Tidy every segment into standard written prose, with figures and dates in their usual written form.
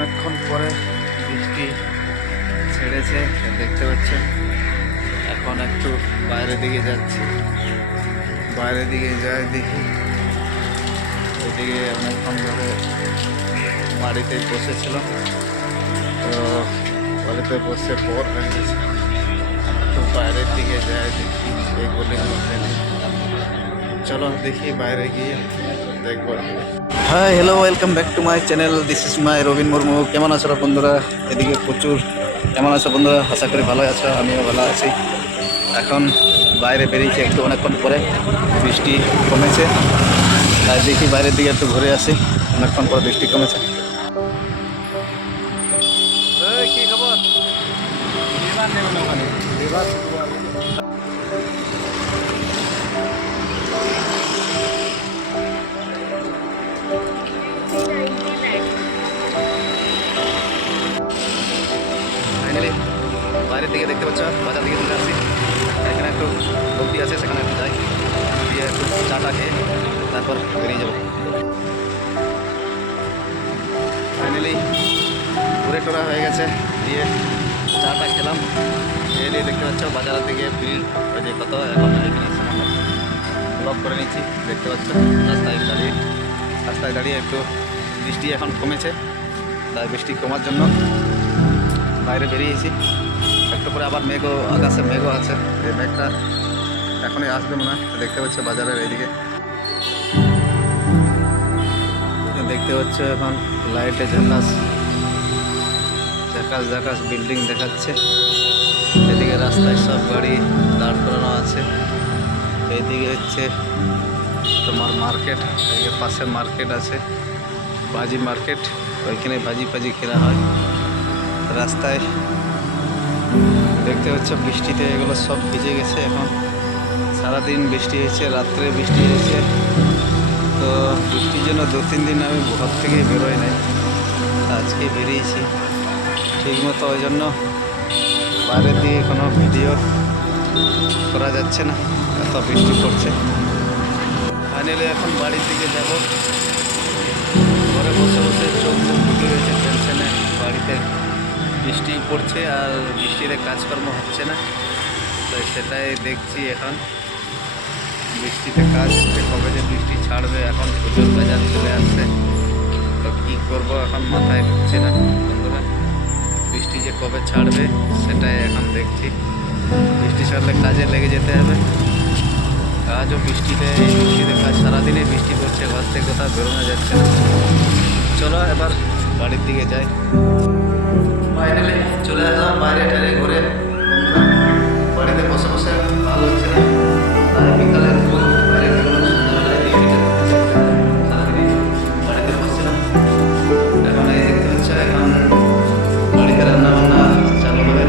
অনেকক্ষণ পরে বৃষ্টি ছেড়েছে, দেখতে পাচ্ছেন। এখন একটু বাইরের দিকে যাচ্ছি, বাইরের দিকে যাই দেখি। এদিকে অনেকক্ষণ ধরে বাড়িতে বসেছিলাম, তো বাড়িতে বসে বোর হয়ে গেছে। একটু বাইরের দিকে যাই দেখি, এই গলির মধ্যে নেই। চলো দেখি বাইরে গিয়ে দেখবো। Hi hello, welcome back to my channel. This is my Robin Murmu. কেমন আছো বন্ধুরা? এদিকে প্রচুর কেমন আছো বন্ধুরা? আশা করি ভালো আছো, আমিও ভালো আছি। এখন বাইরে বেরিয়েছি একটু অনেকক্ষণ পরে, বৃষ্টি কমেছে, তাই দেখি বাইরের দিকে একটু ঘুরে আসি। অনেকক্ষণ পরে বৃষ্টি কমেছে। কি খবর? ফাইনালি বাইরের দিকে দেখতে পাচ্ছ, বাজার দিকে চলে আসছি। এখানে একটু ভক্তি আছে, সেখানে একটু যাই, দিয়ে একটু চাটা খেয়ে তারপর বেরিয়ে যাবো। ফাইনালি ঘুরে টোরা হয়ে গেছে, দিয়ে চাটা খেলাম। খেয়ে দিয়ে দেখতে পাচ্ছ বাজারের দিকে ভিড় ওই যে কত। এখন এখানে ব্লক করে নিচ্ছি, দেখতে পাচ্ছ রাস্তায় দাঁড়িয়ে একটু বৃষ্টি এখন কমেছে, তাই বৃষ্টি কমার জন্য বাইরে বেরিয়েছি। একটু পরে আবার মেঘও, আকাশে মেঘও আছে। এই মেঘটা এখনই আসবে মনে হয়। দেখতে পাচ্ছ বাজারের এইদিকে দেখতে পাচ্ছ এখন লাইটে ঝাঁকাশ ঝাঁকাশ ঝাঁকাশ বিল্ডিং দেখাচ্ছে। এদিকে রাস্তায় সব গাড়ি দাঁড় করানো আছে। এইদিকে হচ্ছে তোমার মার্কেট, এদিকে পাশে মার্কেট আছে, ভাজি মার্কেট, ওইখানে ভাজি ফাজি কেনা হয়। রাস্তায় দেখতে পাচ্ছ বৃষ্টিতে এগুলো সব ভিজে গেছে। এখন সারাদিন বৃষ্টি হয়েছে, রাত্রে বৃষ্টি হয়েছে, তো বৃষ্টির জন্য 2-3 দিন আমি ঘর থেকে বেরোই নাই। আজকে বেরিয়েছি ঠিকমতো, ওই জন্য বাইরের দিকে কোনো ভিডিও করা যাচ্ছে না, এত বৃষ্টি পড়ছে। ফাইনালি এখন বাড়ির দিকে যাব। ঘরে বসে বসে চোখ মুখ ঢুকে গেছে টেনশনে। বাড়িতে বৃষ্টি পড়ছে আর বৃষ্টিতে কাজকর্ম হচ্ছে না, তো সেটাই দেখছি এখন। বৃষ্টিতে কাজ কবে যে বৃষ্টি ছাড়বে, এখন প্রচুর বাজার চলে আসছে, তো কী করবো এখন মাথায় ঢুকছে না বন্ধুরা। বৃষ্টি যে কবে ছাড়বে সেটাই এখন দেখছি। বৃষ্টি ছাড়লে কাজে লেগে যেতে হবে। কাজও বৃষ্টিতে, এই বৃষ্টিতে কাজ, সারাদিনে বৃষ্টি পড়ছে, ঘর থেকে কোথাও বেরোনো যাচ্ছে না। চলো এবার বাড়ির দিকে যাই। ফাইনালি চলে আসলাম বাইরে টাইরে ঘুরে। বাড়িতে বসে বসে ভালো হচ্ছে না, তাই বিকালে বাইরে বেরোলাম। সন্ধ্যাবেলায় দিয়ে সারাদিন বাড়িতে বসছিলাম। এখন এই দেখতে হচ্ছে এখন বাড়িতে রান্না বান্না চালু হবে।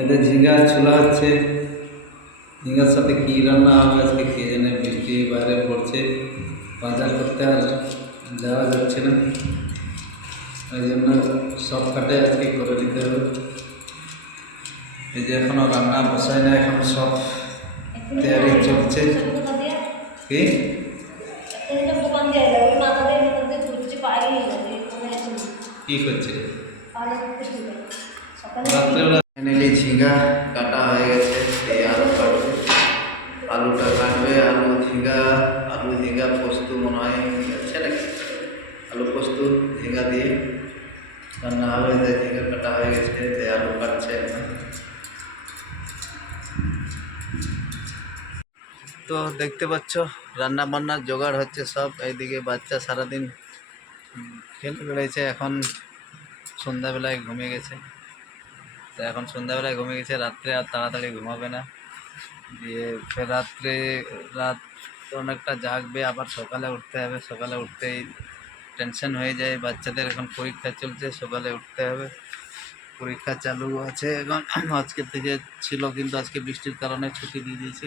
এতে ঝিঙ্গা ছোলা হচ্ছে। ঝিঙ্গার সাথে কী রান্না হবে আজকে কে জানে, বৃষ্টি বাইরে পড়ছে, বাজার করতে আর যাওয়া যাচ্ছে না, ওই জন্য শর্টকাটে আজকে করে নিতে হবে। এই যে এখনো রান্না বসায় না, এখন সব তৈরি চলছে। কি কি করছে রাত্রেবেলা? ফাইনালি ঝিঙ্গা কাটা হয়ে গেছে, এই আলু কাটবে, আলুটা কাটবে, আলু ঝিঙ্গা পোস্ত মনে হয় যাচ্ছে নাকি, আলু পোস্ত ঝিঙ্গা দিয়ে রান্না হবে। যে ঝিঙ্গা কাটা হয়ে গেছে, যে আলু কাটছে এখন। তো দেখতে পাচ্ছ রান্না বান্নার জোগাড় হচ্ছে সব। এইদিকে বাচ্চা সারাদিন খেলে বেড়েছে, এখন সন্ধ্যাবেলায় ঘুমিয়ে গেছে। তো এখন সন্ধ্যাবেলায় ঘুমিয়ে গেছে, রাত্রে আর তাড়াতাড়ি ঘুমাবে না, দিয়ে ফের রাত অনেকটা জাগবে, আবার সকালে উঠতে হবে। সকালে উঠতেই টেনশন হয়ে যায়, বাচ্চাদের এখন পরীক্ষা চলছে, সকালে উঠতে হবে, পরীক্ষা চালু আছে এখন। আজকে থেকে ছিল, কিন্তু আজকে বৃষ্টির কারণে ছুটি দিয়ে দিয়েছে।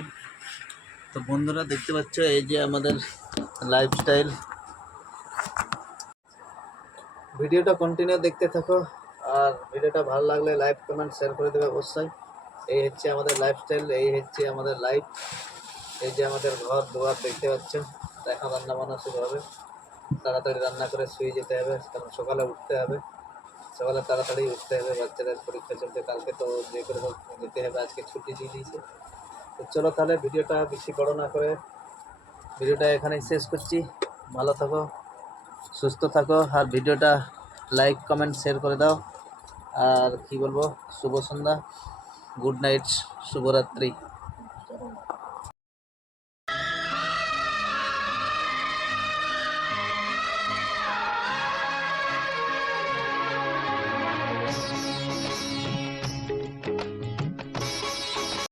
তো বন্ধুরা দেখতে পাচ্ছ এই যে আমাদের লাইফস্টাইল। ভিডিওটা কন্টিনিউ দেখতে থাকো, আর ভিডিওটা ভালো লাগলে লাইক কমেন্ট শেয়ার করে দেবে অবশ্যই। এই হচ্ছে আমাদের লাইফস্টাইল, এই হচ্ছে আমাদের লাইফ। এই যে আমাদের ঘর দুয়ার দেখতে পাচ্ছ। তো এখন রান্না বান্না শুরু হবে, তাড়াতাড়ি রান্না করে শুয়ে যেতে হবে, কারণ সকালে উঠতে হবে, সকালে তাড়াতাড়ি উঠতে হবে। বাচ্চাদের পরীক্ষা চলছে, কালকে তো যে করে হোক যেতে হবে, আজকে ছুটি দিয়ে দিয়েছে। তো চলো তাহলে ভিডিওটা বেশি বড় না করে ভিডিওটা এখানেই শেষ করছি। ভালো থাকো, সুস্থ থাকো, আর ভিডিওটা লাইক কমেন্ট শেয়ার করে দাও। আর কি বলবো, শুভ সন্ধ্যা, গুড নাইট, শুভরাত্রি।